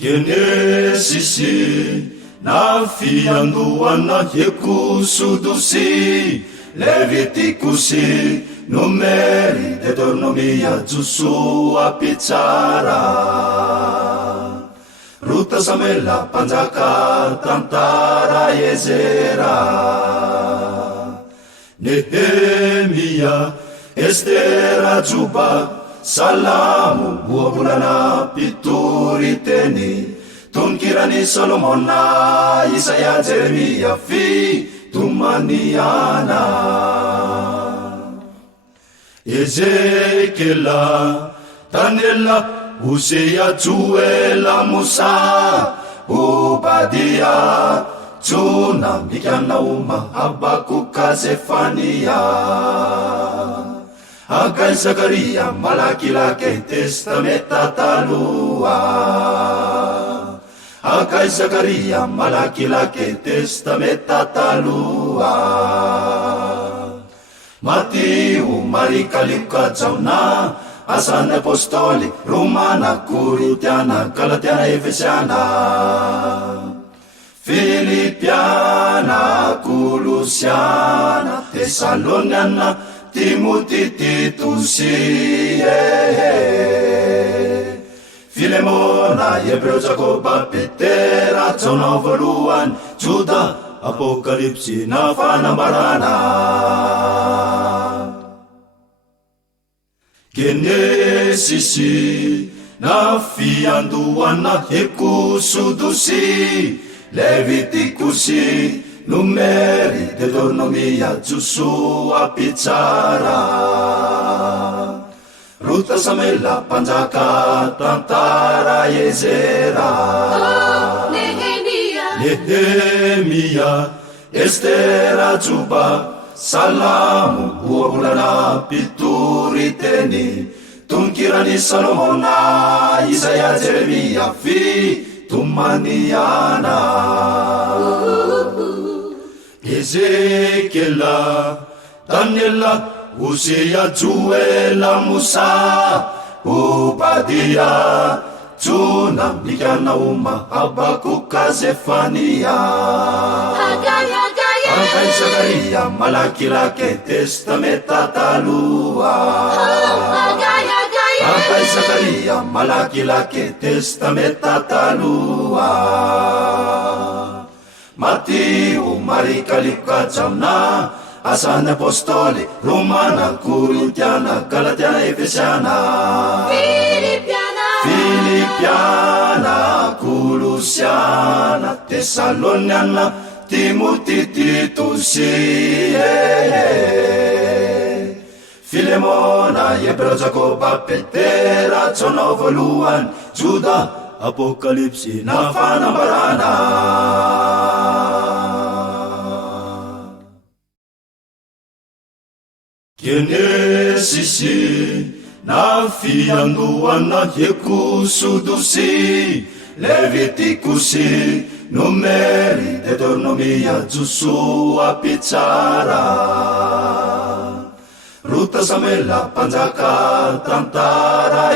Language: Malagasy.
Genesisy na fiandohana Ekosodosy, Levitikosy, Nomeri, Deuteronomia, Joshua, Pitsara, Ruta, Samela, Panjaka, Tantara, Ezera, Nehemia, Estera, Juba, Salamu, Buabulana, Pituri, Teni, Tunkirani, Solomona, Isaiah, Jeremia, Fi, Tumaniana, Ezekiela, Daniela, Hosea, Joela, Musa, Obadia, Jona, Mika, Nauma, Habakuka, Zefania, Hagai, Zakaria, Malaki, Lake, Testamenta, Talua, Hagai, Zakaria, Malaki, Lake, Testamenta, Talua, Matiu, Marika, Luka, Jona, Asana, Apostoli, Romana, Korintiana, Galatiana, Efesiana, Filipiana, Colossiana, Thessaloniana, Timothy, Titusi, Filemona, Hebreo, Jacoba, Petera, Jona, voalohany, Juda, Apokalipsy na fanambarana, Genesisy na fiandohana Ekosodosy, Levitikosy, Nomeri, Deuteronomia, Joshua, Pitsara, Ruta, Samela, Panjaka, Tantara, Ezera, Nehemia, Estera, Juba, Salamu, Buabulana, Pituri, Teni, Tunkirani, Solomona, Isaiah, Jeremia, Fi, Tumaniana, Ezekiela, Daniela, Hosea, Joela, Musa, Obadia, Jona, Mika, Nauma, Habakuka, Zefania, Hagai, Zakaria, Malaki, Lake, Testamenta, Talua, Hagai, Zakaria, Malaki, Lake, Testamenta, Talua, Matiu, Marika, Luka, Jona, Asana, Apostoli, Romana, Korintiana, Galatiana, Efesiana, Filipiana, Colossiana, Thessaloniana, Timothy, Titusi, Filemona, Hebreo, Jacoba, Petera, Jona, voalohany, Juda, Apokalipsy na fanambarana, Genesisy na fiandohana Ekosodosy, Levitikosy, Nomeri, Deuteronomia, Joshua, Pitsara, Ruta, Samela, Panjaka, Tantara,